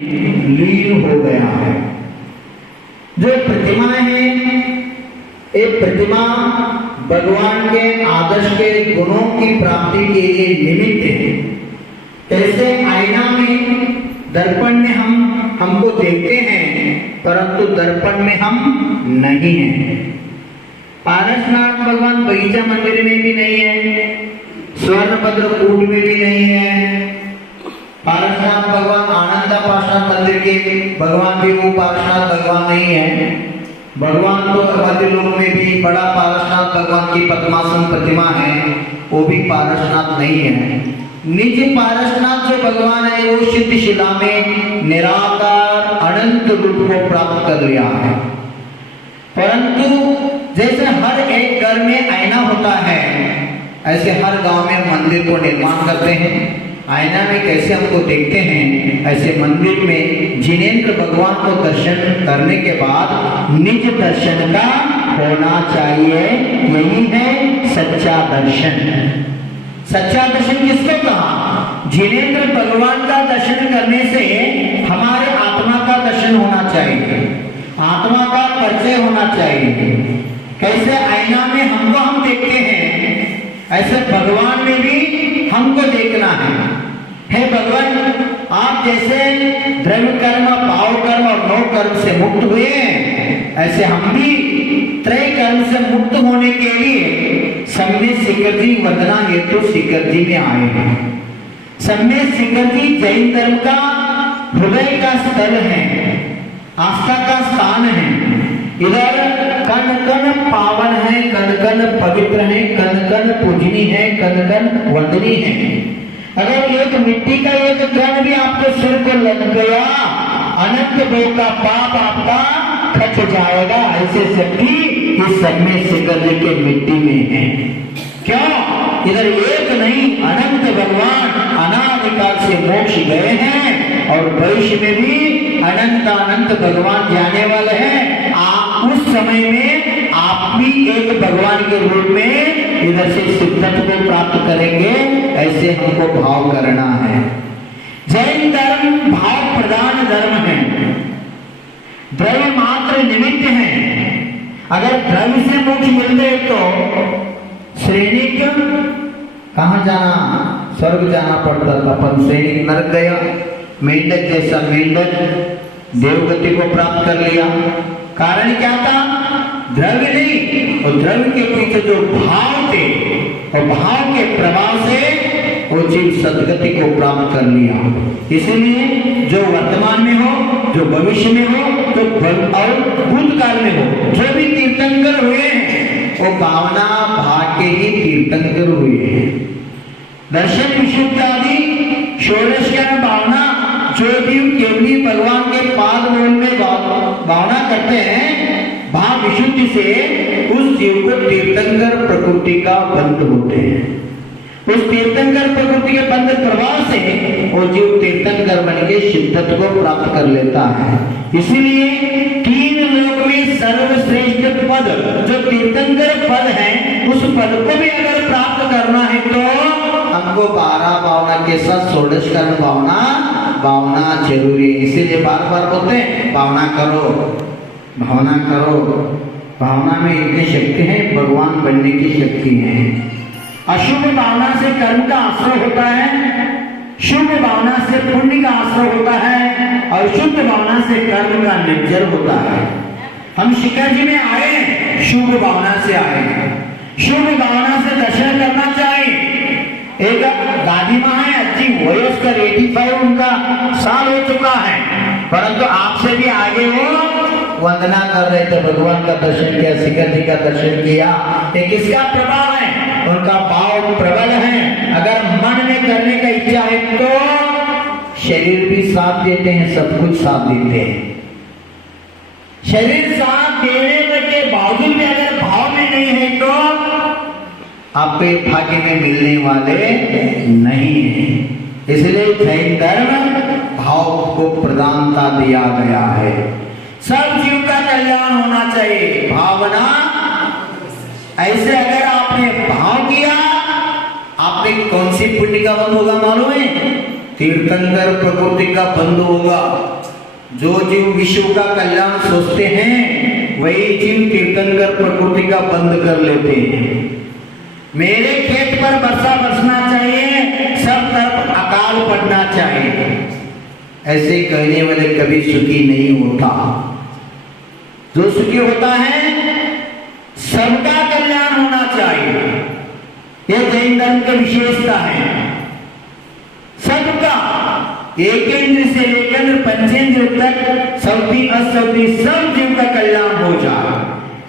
लीन हो गया है। जो प्रतिमाएं हैं, एक प्रतिमा भगवान के आदर्श के गुणों की प्राप्ति के लिए निमित्त है। कैसे आईना में दर्पण में हमको देखते हैं, परंतु दर्पण में हम नहीं हैं। पारसनाथ भगवान बगीचा मंदिर में भी नहीं है, स्वर्णभद्र कूट में भी नहीं है। पारसनाथ भगवान आनंदा पार्श्वनाथ मंदिर के भगवान भी वो पारसनाथ भगवान नहीं है। भगवान तो मध्य लोक में भी बड़ा पारसनाथ भगवान की पद्मासन प्रतिमा है, वो भी पारसनाथ नहीं है। निज पारसनाथ जो भगवान है वो सिद्ध शिला में निराकार अनंत रूप को प्राप्त कर लिया है। परंतु जैसे हर एक घर में आईना होता है, ऐसे हर गांव में मंदिर को निर्माण करते हैं। आईना में कैसे हमको देखते हैं, ऐसे मंदिर में जिनेंद्र भगवान को दर्शन करने के बाद निज दर्शन का होना चाहिए। यही है सच्चा दर्शन। सच्चा दर्शन किसको कहा? जिनेंद्र भगवान का दर्शन करने से हमारे आत्मा का दर्शन होना चाहिए, आत्मा का परिचय होना चाहिए। कैसे आईना में हमको हम देखते हैं, ऐसे भगवान में भी हमको देखना है। हे भगवान, आप जैसे द्रव्य कर्म, भाव कर्म और नौ कर्म से मुक्त हुए हैं, ऐसे हम भी त्रय कर्म से मुक्त होने के लिए सम्यक शिखर जी वंदना हेतु शिखर जी में आए हैं। सम्यक शिखर जी जैन धर्म का हृदय का स्थल है, आस्था का स्थान है। इधर कण कण पावन है, कण कण पवित्र है, कण कण पूजनी है, कण कण वंदनी है। अगर एक मिट्टी का एक कण भी आपके सिर को लग गया, अनंत भोग का पाप आपका खच जाएगा। ऐसे शक्ति इस सम्यक शिखर जी के मिट्टी में है। क्यों? इधर एक नहीं, अनंत भगवान अनादिकाल से मोक्ष गए हैं और भविष्य में भी अनंत अनंत भगवान जाने वाले हैं। आप उस समय में आप भी एक भगवान के रूप में इधर से सिद्धत्व को प्राप्त करेंगे। ऐसे हमको भाव करना है। जैन धर्म भाव प्रधान धर्म है, द्रव्य मात्र निमित्त है। अगर द्रव्य से मोक्ष मिलते तो श्रेणिक कहाँ जाना, स्वर्ग जाना पड़ता था, पर श्रेणिक नरक गया। मेंढक जैसा मेंढक देवगति को प्राप्त कर लिया। कारण क्या था? द्रव्य नहीं, और द्रव्य के पीछे जो भाव थे और भाव के प्रभाव से वो जीव सदगति को प्राप्त कर लिया। इसलिए जो वर्तमान में हो, जो भविष्य में हो, तो और भूतकाल में हो, जो भी तीर्थंकर हुए हैं वो भावना भाग के ही तीर्थंकर हुए हैं। दर्शन विशुद्ध आदि षोडश ज्ञान भावना जो भी केवली भगवान के पाद मूल में भावना करते हैं, भाव विशुद्धि से उस जीव को तीर्थंकर प्रकृति का बंध होते हैं। उस तीर्थंकर प्रकृति के बंध प्रभाव से वो जीव तीर्थंकर बन के सिद्धत्व को प्राप्त कर लेता है। इसीलिए तीन लोक में सर्वश्रेष्ठ पद जो तीर्थंकर पद है, उस पद को भी अगर प्राप्त करना है तो हमको 12 भावना के साथ षोडश कर्म भावना जरूरी है। इसीलिए बार बार बोलते हैं भावना करो, भावना करो। भावना में इतनी शक्ति है, भगवान बनने की शक्ति है। अशुभ भावना से कर्म का आश्रय होता है, शुभ भावना से पुण्य का आश्रय होता है, और शुद्ध भावना से कर्म का निर्जर होता है। हम शिखर जी में आए, शुभ भावना से आए, शुभ भावना से दर्शन करना चाहिए। एक दादी माँ है, अच्छी वयस्कर 85 उनका साल हो चुका है, परंतु आपसे भी आगे वो वंदना कर रहे थे, भगवान का दर्शन किया, शिखर जी का दर्शन किया। ये किसका प्रभाव है? उनका भाव प्रबल है। अगर मन में करने का इच्छा है तो शरीर भी साथ देते हैं, सब कुछ साथ देते हैं। शरीर साथ देने के बावजूद भी अगर भाव में नहीं है तो आपके भाग्य में मिलने वाले नहीं है। इसलिए जैन धर्म भाव को प्रधानता दिया गया है। सब जीव का कल्याण होना चाहिए, भावना। ऐसे अगर आपने भाव किया, आपने कौन सी पुण्य का बंध होगा मालूम है? तीर्थंकर प्रकृति का बंधु होगा। जो जीव विश्व का कल्याण सोचते हैं वही जीव तीर्थंकर प्रकृति का बंद कर लेते हैं। मेरे खेत पर वर्षा बरसना चाहिए, सब तरफ अकाल पड़ना चाहिए, ऐसे कहने वाले कभी सुखी नहीं होता। जो सुखी होता है सबका कल्याण होना चाहिए। यह जैन धर्म की विशेषता है। सबका एकेंद्र से लेकर पंचेंद्र तक सौती असौती सब जीव का कल्याण हो जाए।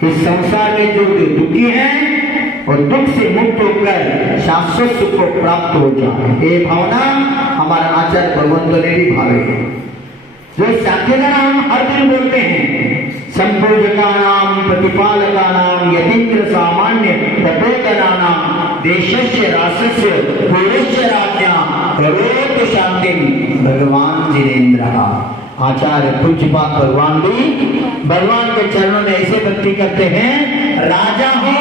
इस संसार के जो दुखी हैं और दुख से मुक्त होकर शाश्वत सुख को प्राप्त हो जाए, ये भावना हमारा आचार्य भगवंत ने भी भावे है। जो सांख्य का नाम हर दिन बोलते हैं, संपूजका नाम प्रतिपालका नाम यतीन्द्र सामान्य तपोधना नाम देशस्य रासस्य पूर्वस्य राज्ञा करोतु शांति भगवान जिनेन्द्र। आचार्य पूज्यपाद भगवान भी भगवान के चरणों में ऐसे भक्ति करते हैं, राजा हो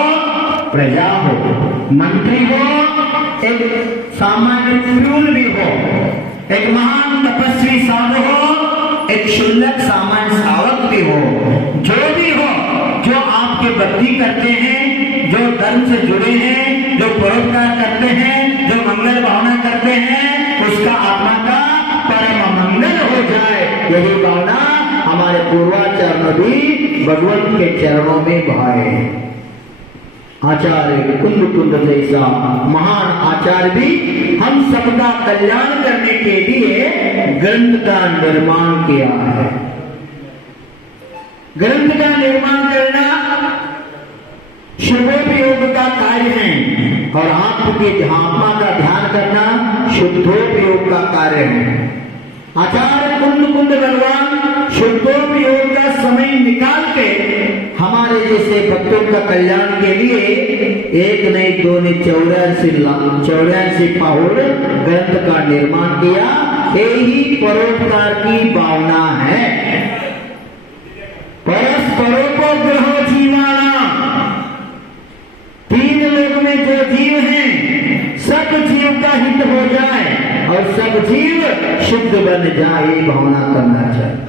प्रजा हो, मंत्री हो, एक सामान्य फ्यूल भी हो, एक महान तपस्वी साधु हो, एक क्षुल्लक सामान्य सावक भी हो, जो भी हो, जो आपके भक्ति करते हैं, जो धर्म से जुड़े हैं, जो परोपकार करते हैं, जो मंगल भावना करते हैं, उसका आत्मा का परम मंगल हो जाए, यही भावना हमारे पूर्वाचार्य भी भगवंत के चरणों में भाए। आचार्य कुंद जैसा महान आचार्य भी हम सबका कल्याण करने के लिए ग्रंथ का निर्माण किया है। ग्रंथ का निर्माण करना शुभोपयोग का कार्य है और आपके आत्मा का ध्यान करना शुद्धोपयोग का कार्य है। आचार्य कुंद भगवान शुद्धोपयोग का समय निकाल के हमारे जैसे भक्तों का कल्याण के लिए एक नहीं दो नहीं 84 पाहुड़ ग्रंथ का निर्माण किया। यही परोपकार की भावना है। परस्परोपग्रह जीवाना, तीन लोक में जो जीव हैं सब जीव का हित हो जाए और सब जीव शुद्ध बन जाए, ये भावना करना चाहिए।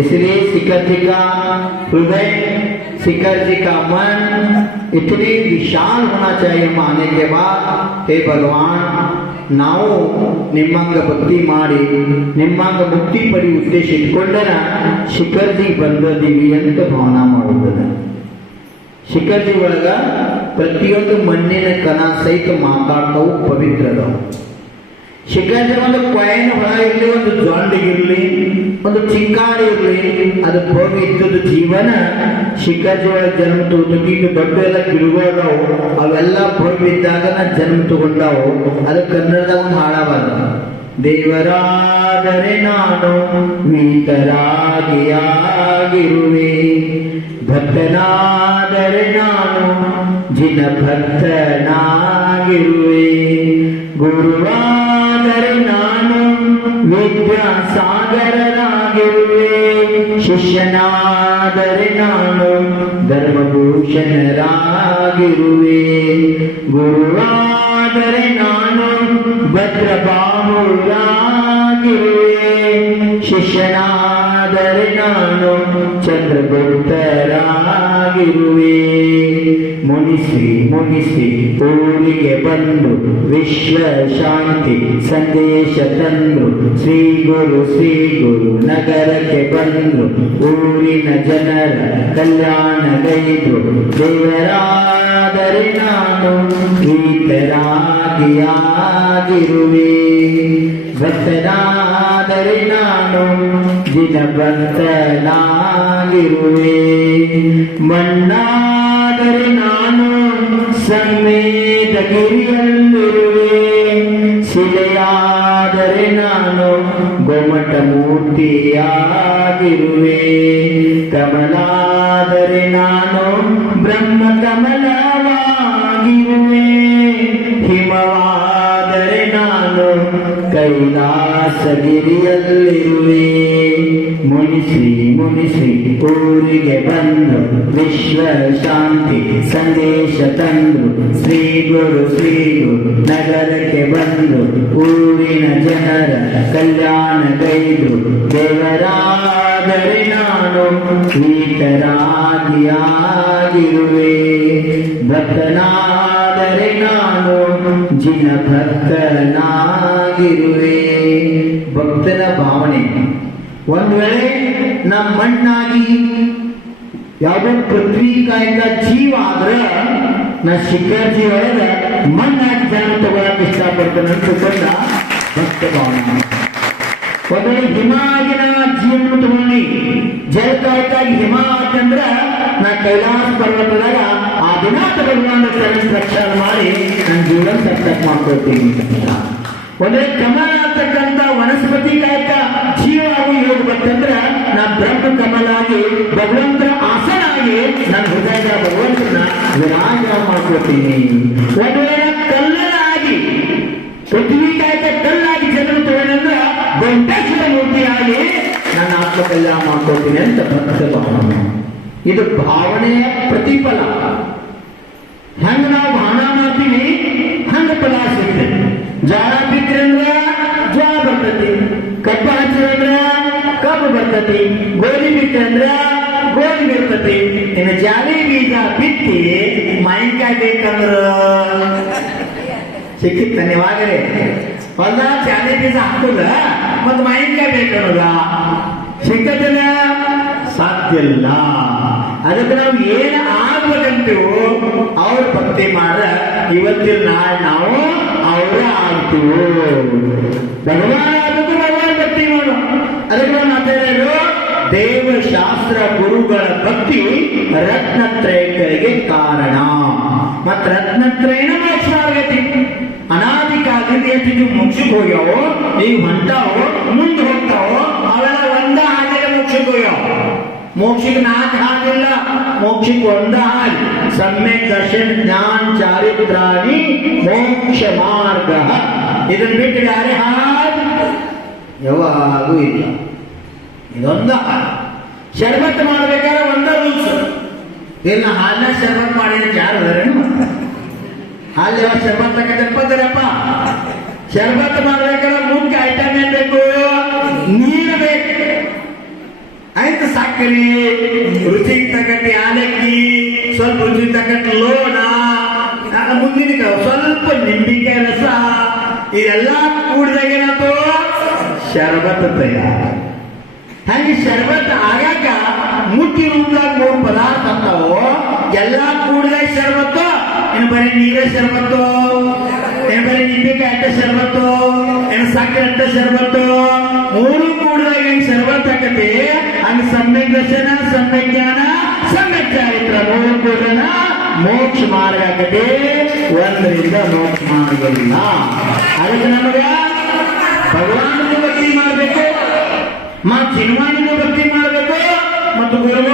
इसलिए शिखर जी का हृदय, शिखर जी का मन इतने विशाल होना चाहिए। माने के बाद हे भगवान ನಾವು ನಿಮ್ಮಂಗ ಭಕ್ತಿ ಮಾಡಿ ನಿಮ್ಮಂಗ ಮುಕ್ತಿ ಪಡಿ ಉದ್ದೇಶ ಇಟ್ಕೊಂಡರ ಶಿಖರ್ಜಿ ಬಂದದೀವಿ ಅಂತ ಭಾವನಾ ಮಾಡುವುದ। ಶಿಖರ್ಜಿ ಒಳಗ ಪ್ರತಿಯೊಂದು ಮಣ್ಣಿನ ಕಣ ಸಹಿತ ಮಾತಾಡ್ತಾವು, ಪವಿತ್ರದವು। ಶಿಖರ್ಜಿ ಒಂದು ಕಾಯಿನ್ ಹೊಳ ಇರಲಿ, ಒಂದು ಜೊಂಡಿಗಿರ್ಲಿ, ಒಂದು ಚಿಂಗಾಡಿ ಇರಲಿ, ಅದು ಭೋಗ ಇದ್ದದ್ದು ಜೀವನ ಶಿಖರ್ಜಿ ಒಳಗೆ ಜನ್ಮ ತಗೋತೀಗ ದೊಡ್ಡ ಎಲ್ಲ ಗಿಡಗಳದಾವು, ಅವೆಲ್ಲ ಭೋಗ ಇದ್ದಾಗ ಜನ್ಮ ತಗೊಂಡಾವು। ಅದು ಕನ್ನಡದಾಗ ಒಂದು ಹಾಡಬಾರ್ದು, ದೇವರಾದರೆ ನಾನು ವೀತರಾಗಿಯಾಗಿರುವೆ, ಭಕ್ತನಾದರೆ ನಾನು ಜಿನ ಭಕ್ತನಾಗಿರುವೆ, ಗುರುವಾದರೆ ನಾನು ವಿದ್ಯಾಸಾಗರನಾಗಿರುವೆ, ಶಿಷ್ಯನಾದರೆ ನಾನು ಧರ್ಮಭೂಷಣರಾಗಿರುವೆ, ಗುರುವಾದರೆ ನಾನು ಭದ್ರಬಾಹುರಾಗಿರುವೆ, ಶಿಷ್ಯನಾದರೆ ನಾನು ಚಂದ್ರಗುಪ್ತರಾಗಿರುವೆ। ಮುನಿಸಿ ಮುನಿಸಿ ಊರಿಗೆ ಬಂದು ವಿಶ್ವ ಶಾಂತಿ ಸಂದೇಶ ತಂದು ಶ್ರೀ ಗುರು ನಗರಕ್ಕೆ ಬಂದು ಊರಿನ ಜನರ ಕಲ್ಯಾಣಗೈದು, ದೇವರಾದರೆ ನಾನು ಈತರಾಗಿಯಾಗಿರುವೆ, ಭಕ್ತನಾದರೆ ನಾನು ದಿನಭಕ್ತನಾಗಿರುವೆ, ಮಣ್ಣಾದರೆ ನಾನು ಸಮ್ಮೇದಗಿರಿಯಲ್ಲಿರುವೆ, ಶಿಲೆಯಾದರೆ ನಾನು ಗೊಮಟ ಮೂರ್ತಿಯಾಗಿರುವೆ, ಕಮಲಾದರೆ ನಾನು ಬ್ರಹ್ಮ ಕಮಲವಾಗಿರುವೆ, ಹಿಮವಾದರೆ ನಾನು ಕೈಲಾಸಗಿರಿಯಲ್ಲಿರುವೆ, ಮುನಿಶ್ರೀ ಊರಿಗೆ ಬಂದು ವಿಶ್ವ ಶಾಂತಿ ಸಂದೇಶ ತಂದು ಶ್ರೀ ಗುರು ನಗರಕ್ಕೆ ಬಂದು ಊರಿನ ಜನರ ಕಲ್ಯಾಣ ಗೈದು ದೇವರಾದರೆ ನಾನು ಈತರಾಗಿಯಾಗಿರುವೆ ಭಕ್ತನಾದರೆ ನಾನು ಜಿನ ಭಕ್ತನಾಗಿರುವೆ. ಭಕ್ತನ ಭಾವನೆ ಒಂದು ವೇಳೆ ನಮ್ಮ ಮಣ್ಣಾಗಿ ಯಾವುದೋ ಪೃಥ್ವಿ ಕಾಯಕ ಜೀವ ಆದ್ರೆ ನಾ ಶಿಖರ್ಜಿ ಒಳಗ ಮಣ್ಣಾಗಿ ಜನ್ಮ ತಗೊಳಕ್ ಇಷ್ಟಪಡ್ತೇನೆ ಅಂತಕೊಂಡ ಭಕ್ತ ಭಾವನೆ. ಒಂದು ವೇಳೆ ಹಿಮ ಆಗಿ ನಾ ಜೀವನ ತಗೊಂಡಿ ಜಲಕಾಯಕ್ಕಾಗಿ ಹಿಮ ಆತಂದ್ರ ನಾ ಕೈಲಾಸ ಪರ್ವತದಾಗ ಆ ದಿನ ಭಗವಾನ್ ರಕ್ಷಣೆ ಮಾಡಿ ನನ್ನ ಜೀವನ ಸಕ್ಸಸ್ ಮಾಡ್ಕೊಳ್ತೀನಿ. ಒಂದೇ ಕಮಲ ಅಂತಕ್ಕಂಥ ವನಸ್ಪತಿ ಕಾಯಕ ಜೀವ ಆಗಿ ಯೋಗ ಬರ್ತಂದ್ರ ನಾ ಬ್ರಹ್ಮ ಕಮಲಾಗಿ ಭಗವಂತರ ಆಸನಾಗಿ ನನ್ನ ಹೃದಯದ ಭಗವಂತನ ವಿರಾಜ ಮಾಡ್ಕೊಳ್ತೀನಿ. ಒಂದು ವೇಳೆ ಕಲ್ಲನಾಗಿ ಪೃಥ್ವಿ ಕಾಯಕ ಕಲ್ಲಾಗಿ ಜನ್ಮ ತಗೊಂಡ್ರ ವೆಂಕಟೇಶ್ವರ ಮೂರ್ತಿಯಾಗಿ ನನ್ನ ಆತ್ಮ ಕಲ್ಯಾಣ ಮಾಡ್ಕೊಳ್ತೀನಿ ಅಂತ ಭಕ್ತ ಭಾವನೆ. ಇದು ಭಾವನೆಯ ಪ್ರತಿಫಲ. ಹೆಂಗ ನಾವು ಭಾವನ ಮಾಡ್ತೀವಿ ಹಂಗ ಫಲ ಸಿಗ್ತದೆ. ಜಾಳ ಬಿತ್ತಂದ್ರ ಜ್ವಾಳ ಬರ್ತತಿ, ಕಬ್ಬ ಹಚ್ಚಿದ್ರ ಕಬ್ಬು ಬರ್ತತಿ, ಗೋಧಿ ಬಿತ್ತಂದ್ರ ಗೋಧಿ ಬರ್ತತಿ. ಇನ್ನು ಜಾಲಿ ಬೀಜ ಬಿತ್ತಿ ಮಾವಿನಕಾಯಿ ಬೇಕಂದ್ರ ಸಿಕ್ಕಿತ್ತ ನೀವಾಗಲೇ ಹೊಲ ಜಾಲಿ ಬೀಜ ಹಾಕುದ ಮತ್ ಮಾವಿನಕಾಯಿ ಬೇಕನ್ನೋದ ಸಿಕ್ಕದಿಲ್ಲ, ಸಾಧ್ಯ ಇಲ್ಲ. ಅದಕ್ಕೆ ನಾವು ಏನ್ ಆಗ್ಬೇಕಂತೀವೋ ಅವ್ರ ಭಕ್ತಿ ಮಾಡ್ರ ಇವತ್ತಿನ ನಾಳೆ ನಾವು ಅವರ ಆಗ್ತೀವೋ. ಭಗವಾನ್ ಆಗ್ಬೇಕು, ಭಗವಾನ್ ಭಕ್ತಿ ಮಾಡು. ಅದಕ್ಕೆ ನಾವು ಮಾತಾಡೋದು ದೇವಶಾಸ್ತ್ರ ಗುರುಗಳ ಭಕ್ತಿ ರತ್ನತ್ರಯಗಳಿಗೆ ಕಾರಣ. ಮತ್ ರತ್ನತ್ರಯನ ಮೋಕ್ಷ ಆಗತಿ. ಅನಾದಿ ಕಾಲದಿಂದ ಎಷ್ಟು ಮೋಕ್ಷಕ್ಕೆ ಹೋಗ್ಯಾವೋ ನೀವು ಹೊಂಟಾವೋ ಮುಂದೆ ಹೋಗ್ತಾವೋ ಅವೆಲ್ಲ ಒಂದ ಹಾದಿಗೆ ಮೋಕ್ಷಕ್ಕೆ ಹೋಗ್ಯಾವ. ಮೋಕ್ಷಕ್ಕೆ 4 ಹಾದಿಲ್ಲ, ಮೋಕ್ಷಕ್ಕೆ ಒಂದ ಹಾದಿ. ಸಮ್ಯಕ್ ದರ್ಶನ ಜ್ಞಾನ ಚಾರಿತ್ರಾಣಿ ಮೋಕ್ಷ ಮಾರ್ಗ. ಇದನ್ನ ಬಿಟ್ಟು ಯಾರೇ ಹಾದಿ ಯಾವಾಗೂ ಇಲ್ಲ. ಇದೊಂದ ಶರ್ಬತ್ ಮಾಡ್ಬೇಕಾದ್ರೆ ಒಂದ ರೂಲ್ಸ್. ಇನ್ನು ಹಾಲಿನ ಶರ್ಬತ್ ಮಾಡಿದ್ರೆ ಯಾರು ಅದರೇನು? ಹಾಲು ಯಾವ ಶರ್ಬತ್ ತಗೊಂಡಿರ್ಪದರಪ್ಪ. ಶರ್ಬತ್ ಮಾಡ್ಬೇಕಾದ್ರೆ ಮುಖ್ಯ ಐಟಮ್ ಏನ್ ಬೇಕು? ನೀರು ಬೇಕು. ಆಯ್ತು, ಸಕ್ಕರೆ, ರುಚಿಗೆ ತಕ್ಕಂತೆ ಯಾಲಕ್ಕಿ, ಸ್ವಲ್ಪ ರುಚಿ ತಕ್ಕಂತೆ ಲೋಣ, ಮುಂದಿನ ಸ್ವಲ್ಪ ನಿಂಬಿಕಾಯಿ ರಸ, ಇದೆಲ್ಲ ಕೂಡಿದಾಗ ಏನಾಯ್ತು ಶರ್ಬತ್ ತಯಾರ. ಹಂಗೆ ಶರ್ಬತ್ ಆಗಾಕ ಮುಟ್ಟಿ ರೂಪದಾಗ 3 ಪದಾರ್ಥ ಅಂತಾವು. ಎಲ್ಲಾ ಕೂಡಿದಾಗ ಶರ್ಬತ್ತು. ಏನು ಬರೀ ನೀರೇ ಶರ್ಬತ್ತು, ಏನು ಬರೀ ನಿಂಬಿಕಾಯಿ ಅಟ್ಟ ಶರ್ಬತ್ತು, ಏನು ಸಕ್ಕರೆ ಅಟ್ಟ ಶರ್ಬತ್ತು. 3 ಕೂಡಿದಾಗ ಹೆಂಗ್ ಶರ್ಬತ್ ಆಕತಿ ಹಂಗ ಸಮ್ಯಕ್ ದರ್ಶನ, ಸಮ್ಯಕ್ ಜ್ಞಾನ, ಸಮ್ಯಕ್ ಚಾರಿತ್ರ 3 ಕೂಡನ ಮೋಕ್ಷ ಮಾರ್ಗ ಆಕತಿ. ಒಂದರಿಂದ ಮೋಕ್ಷ ಮಾರ್ಗ ಇಲ್ಲ. ಅದಕ್ಕೆ ನಮಗ ಭಗವಾನ್ ಭಕ್ತಿ ಮಾಡಬೇಕು, ಮತ್ ಸಿನಿಮಾನಿಂದ ಭಕ್ತಿ ಮಾಡಬೇಕು, ಮತ್ತು ಗುರು